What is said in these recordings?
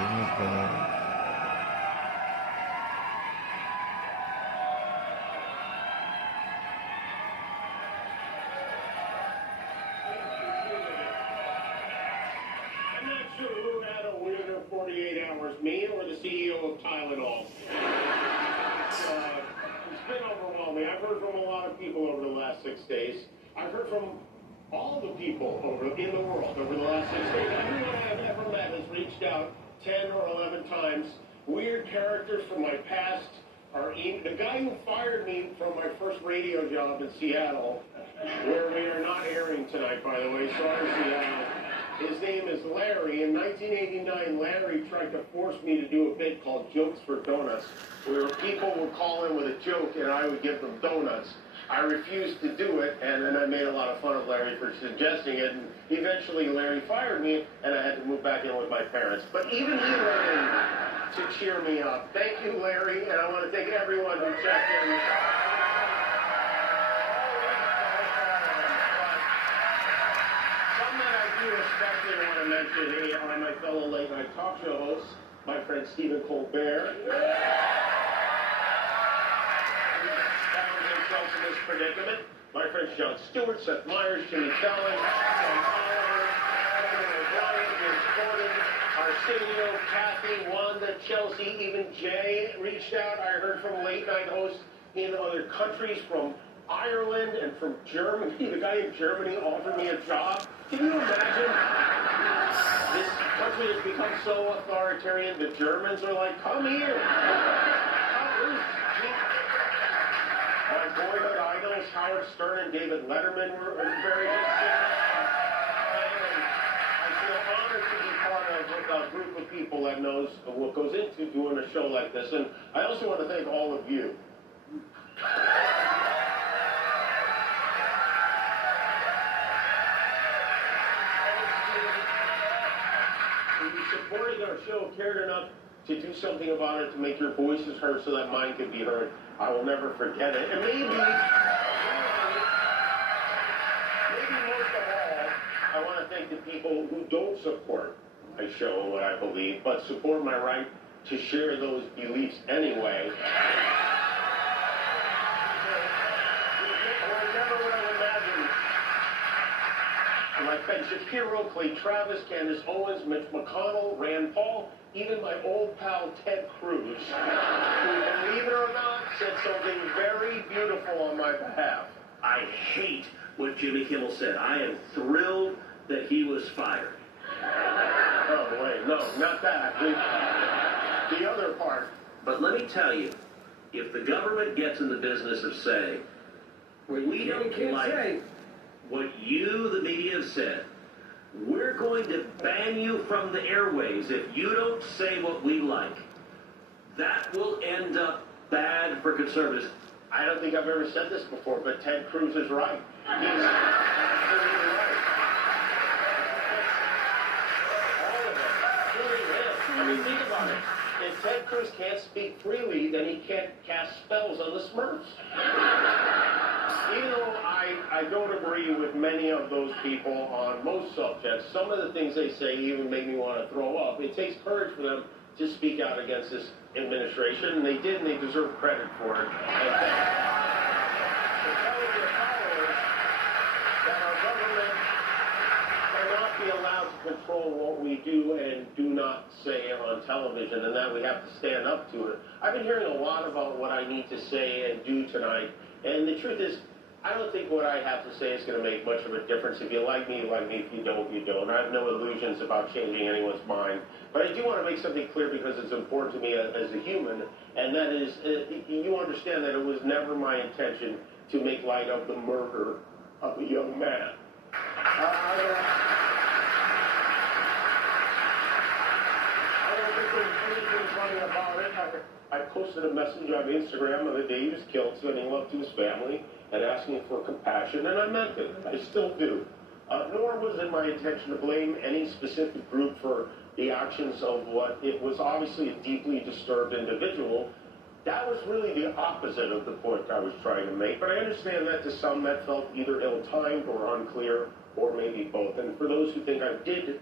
Jimmy Kimmel. I'm not sure who had a weirder 48 hours, me or the CEO of Tylenol. It's been overwhelming. I've heard from a lot of people over the last 6 days. I've heard from all the people in the world over the last 6 days. Everyone I've ever met has reached out 10 or 11 times. Weird characters from my past are the guy who fired me from my first radio job in Seattle, where we are not airing tonight, by the way. Sorry, Seattle. His name is Larry. In 1989, Larry tried to force me to do a bit called Jokes for Donuts, where people would call in with a joke and I would give them donuts. I refused to do it, and then I made a lot of fun of Larry for suggesting it, and eventually Larry fired me, and I had to move back in with my parents. But even he went in to cheer me up. Thank you, Larry, and I want to thank everyone who checked in. Especially want to mention here are my fellow late-night talk show hosts, my friend Stephen Colbert. Found himself in this predicament. My friends Jon Stewart, Seth Meyers, Jimmy Fallon, John Oliver, Conan O'Brien, Vince Gordon, Arsenio, Kathy, Wanda, Chelsea, even Jay reached out. I heard from late-night hosts in other countries, from Ireland and from Germany. The guy in Germany offered me a job. Can you imagine? This country has become so authoritarian, the Germans are like, come here. My boyhood idols, Howard Stern and David Letterman, were very interesting. I feel honored to be part of a group of people that knows what goes into doing a show like this. And I also want to thank all of you. Supporting our show, cared enough to do something about it, to make your voices heard so that mine could be heard. I will never forget it. And maybe most of all, I want to thank the people who don't support my show and what I believe, but support my right to share those beliefs anyway. Like Ben Shapiro, Clay Travis, Candace Owens, Mitch McConnell, Rand Paul, even my old pal Ted Cruz, who, believe it or not, said something very beautiful on my behalf. I hate what Jimmy Kimmel said. I am thrilled that he was fired. Oh, wait, no, not that. The other part. But let me tell you, if the government gets in the business of saying, we don't like what you, the media, have said, we're going to ban you from the airwaves if you don't say what we like, that will end up bad for conservatives. I don't think I've ever said this before, but Ted Cruz is right. He's absolutely right. All of it. Really is. I mean, think about it. If Ted Cruz can't speak freely, then he can't cast spells on the Smurfs. Even though I don't agree with many of those people on most subjects, some of the things they say even make me want to throw up. It takes courage for them to speak out against this administration, and they did, and they deserve credit for it. And so tell your followers that our government cannot be allowed to control what we do and do not say on television, and that we have to stand up to it. I've been hearing a lot about what I need to say and do tonight, and the truth is, I don't think what I have to say is going to make much of a difference. If you like me, you like me. If you don't, you don't. I have no illusions about changing anyone's mind. But I do want to make something clear because it's important to me as a human, and that is, you understand that it was never my intention to make light of the murder of a young man. I don't think there's anything funny about it. I posted a message on Instagram on the day he was killed, sending love to his family and asking for compassion, and I meant it. I still do. Nor was it my intention to blame any specific group for the actions of what it was obviously a deeply disturbed individual. That was really the opposite of the point I was trying to make, but I understand that to some that felt either ill-timed or unclear, or maybe both. And for those who think I did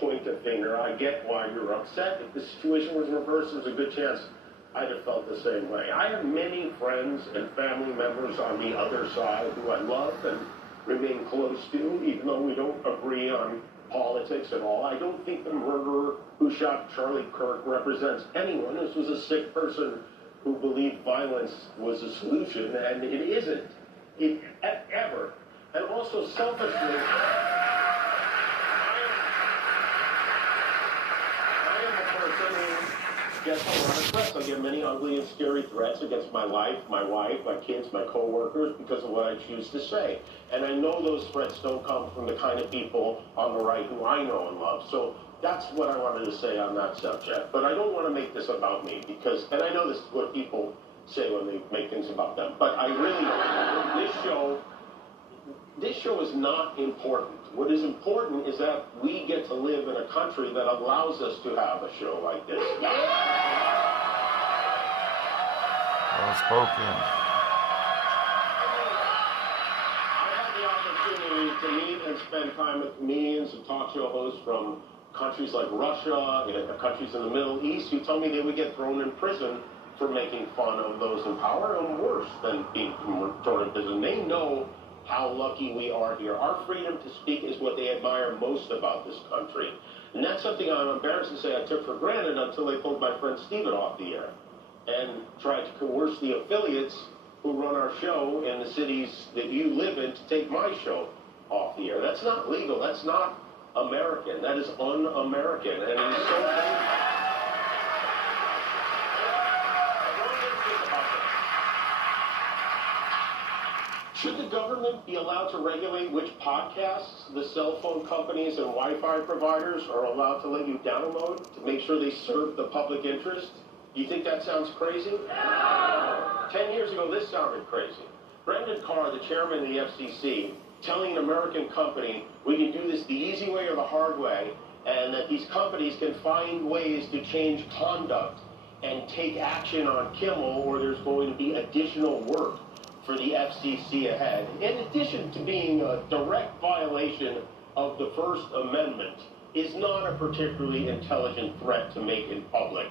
point the finger. I get why you're upset. If the situation was reversed, there's a good chance I'd have felt the same way. I have many friends and family members on the other side who I love and remain close to, even though we don't agree on politics at all. I don't think the murderer who shot Charlie Kirk represents anyone. This was a sick person who believed violence was a solution, and it isn't. Ever. And also, selfishly, I am a person who gets a lot of threats. I get many ugly and scary threats against my life, my wife, my kids, my co-workers, because of what I choose to say. And I know those threats don't come from the kind of people on the right who I know and love. So that's what I wanted to say on that subject. But I don't want to make this about me, because, and I know this is what people say when they make things about them, but I really don't. This show is not important. What is important is that we get to live in a country that allows us to have a show like this. Well spoken. I had the opportunity to meet and spend time with comedians and talk show hosts from countries like Russia, countries in the Middle East, who told me they would get thrown in prison for making fun of those in power, and worse than being thrown in prison. They know how lucky we are here. Our freedom to speak is what they admire most about this country. And that's something I'm embarrassed to say I took for granted until they pulled my friend Steven off the air and tried to coerce the affiliates who run our show in the cities that you live in to take my show off the air. That's not legal. That's not American. That is un-American. And it is so painful. Should the government be allowed to regulate which podcasts the cell phone companies and Wi-Fi providers are allowed to let you download to make sure they serve the public interest? You think that sounds crazy? No. 10 years ago, this sounded crazy. Brendan Carr, the chairman of the FCC, telling an American company, we can do this the easy way or the hard way, and that these companies can find ways to change conduct and take action on Kimmel, or there's going to be additional work for the FCC ahead. In addition to being a direct violation of the First Amendment, is not a particularly intelligent threat to make in public.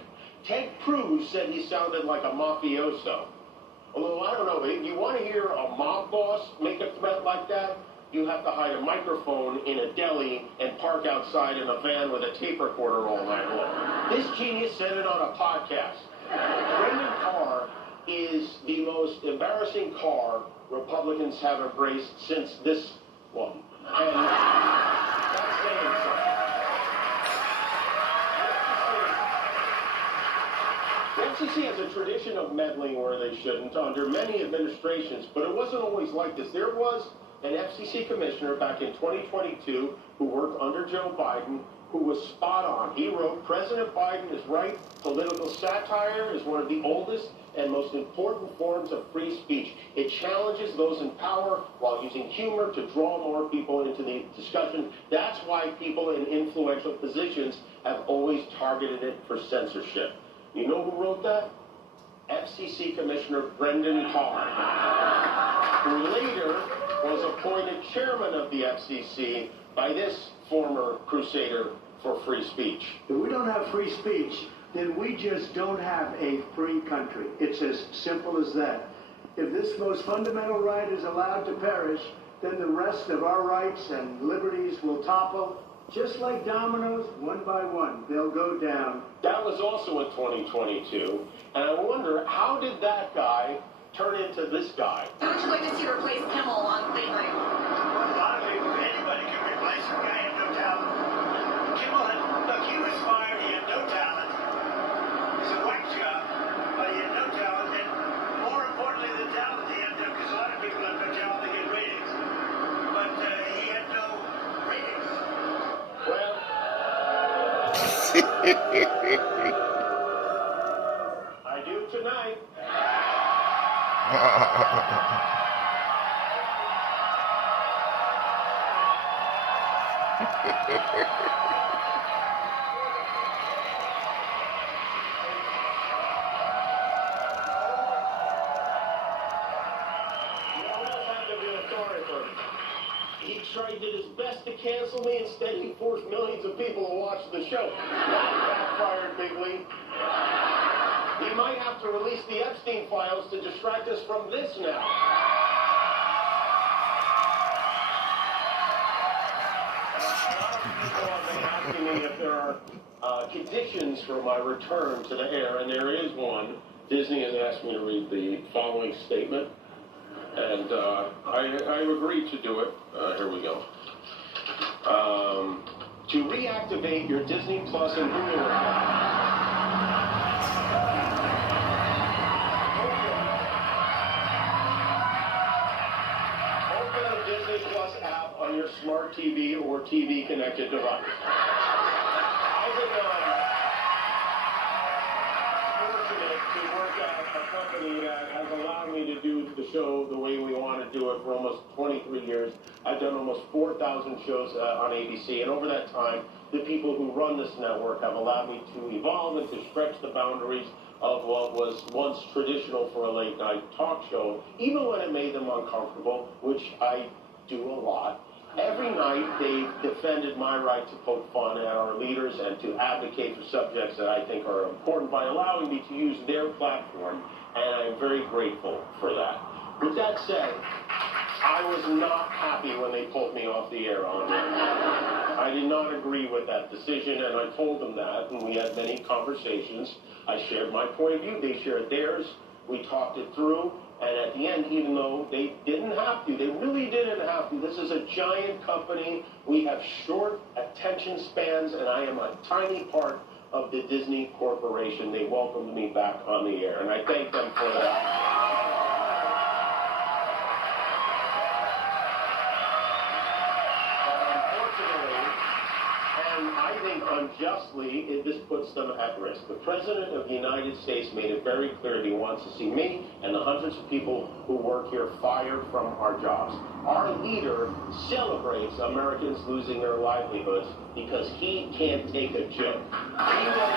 Ted Cruz said he sounded like a mafioso. Although, I don't know, if you want to hear a mob boss make a threat like that, you have to hide a microphone in a deli and park outside in a van with a tape recorder all night long. This genius said it on a podcast. Brendan Carr is the most embarrassing car Republicans have embraced since this one. And that's saying something. The FCC has a tradition of meddling where they shouldn't under many administrations, but it wasn't always like this. There was an FCC commissioner back in 2022 who worked under Joe Biden who was spot on. He wrote, President Biden is right. Political satire is one of the oldest and most important forms of free speech. It challenges those in power while using humor to draw more people into the discussion. That's why people in influential positions have always targeted it for censorship. You know who wrote that? FCC Commissioner Brendan Carr, who later was appointed chairman of the FCC by this former crusader for free speech. If we don't have free speech, then we just don't have a free country. It's as simple as that. If this most fundamental right is allowed to perish, then the rest of our rights and liberties will topple. Just like dominoes, one by one, they'll go down. That was also in 2022, and I wonder, how did that guy turn into this guy? Who would you like to see replace Kimmel on late night? Anybody can replace a guy in no talent. Kimmel look, he was fired, he had no talent. It's a whack job, but he had no talent, and more importantly than talent, he had no, because a lot of people have no talent, they get ratings. But he had no ratings. Well, I do tonight. You almost had to feel sorry for him. He tried, did his best to cancel me. Instead, he forced millions of people to watch the show. That backfired bigly. He might have to release the Epstein files to distract us from this now. People have been asking me if there are conditions for my return to the air, and there is one. Disney has asked me to read the following statement, and I agreed to do it. Here we go. To reactivate your Disney Plus and Hulu account. Open the Disney Plus app on your smart TV or TV-connected device. I've been fortunate to work at a company that has allowed me to do the show the way we want to do it for almost 23 years. I've done almost 4,000 shows on ABC, and over that time, the people who run this network have allowed me to evolve and to stretch the boundaries of what was once traditional for a late-night talk show, even when it made them uncomfortable, which I do a lot. Every night, they've defended my right to poke fun at our leaders and to advocate for subjects that I think are important by allowing me to use their platform, and I'm very grateful for that. With that said, I was not happy when they pulled me off the air on that. I did not agree with that decision, and I told them that, and we had many conversations. I shared my point of view, they shared theirs, we talked it through, and at the end, even though they didn't have to, they really didn't have to, this is a giant company, we have short attention spans, and I am a tiny part of the Disney Corporation. They welcomed me back on the air, and I thank them for that. I think unjustly, this puts them at risk. The President of the United States made it very clear that he wants to see me and the hundreds of people who work here fired from our jobs. Our leader celebrates Americans losing their livelihoods because he can't take a joke. He was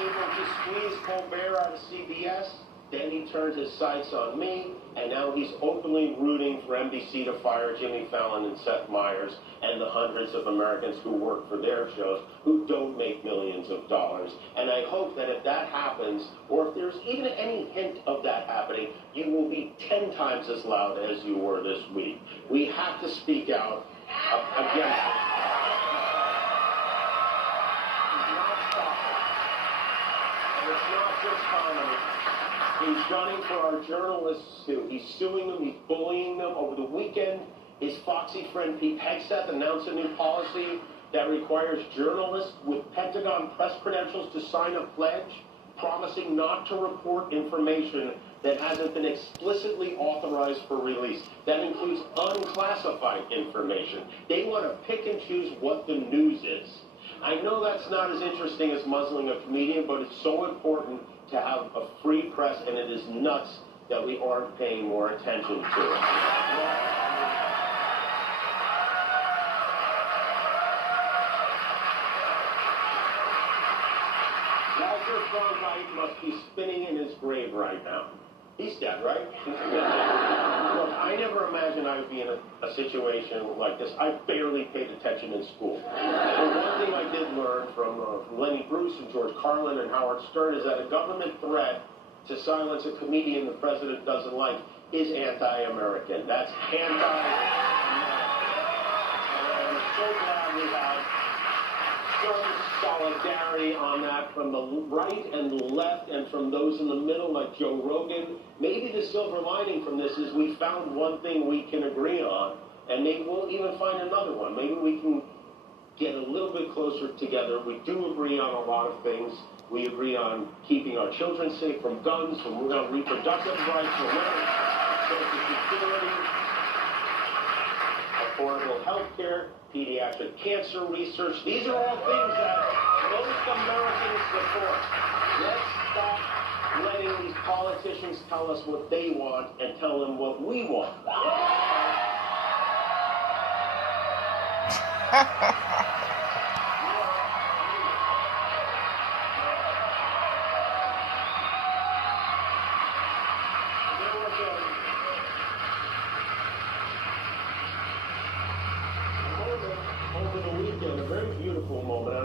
able to squeeze Colbert out of CBS. Then he turned his sights on me, and now he's openly rooting for NBC to fire Jimmy Fallon and Seth Meyers and the hundreds of Americans who work for their shows who don't make millions of dollars. And I hope that if that happens, or if there's even any hint of that happening, you will be 10 times as loud as you were this week. We have to speak out against it. He's not stopping. And it's not just comedy. He's gunning for our journalists, too. He's suing them. He's bullying them. Over the weekend, his foxy friend Pete Hegseth announced a new policy that requires journalists with Pentagon press credentials to sign a pledge promising not to report information that hasn't been explicitly authorized for release. That includes unclassified information. They want to pick and choose what the news is. I know that's not as interesting as muzzling a comedian, but it's so important to have a free press, and it is nuts that we aren't paying more attention to it. Walter Cronkite must be spinning in his grave right now. He's dead, right? Look, I never imagined I would be in a situation like this. I barely paid attention in school. But one thing I did learn from Lenny Bruce and George Carlin and Howard Stern is that a government threat to silence a comedian the president doesn't like is anti-American. That's anti-American. And I'm so glad we have some solidarity on that from the right and the left and from those in the middle like Joe Rogan. Maybe the silver lining from this is we found one thing we can agree on, and maybe we'll even find another one. Maybe we can get a little bit closer together. We do agree on a lot of things. We agree on keeping our children safe from guns, from reproductive rights, from women, Social Security, affordable health care, pediatric cancer research. These are all things that most Americans support. Let's stop letting these politicians tell us what they want and tell them what we want. again, a very beautiful moment.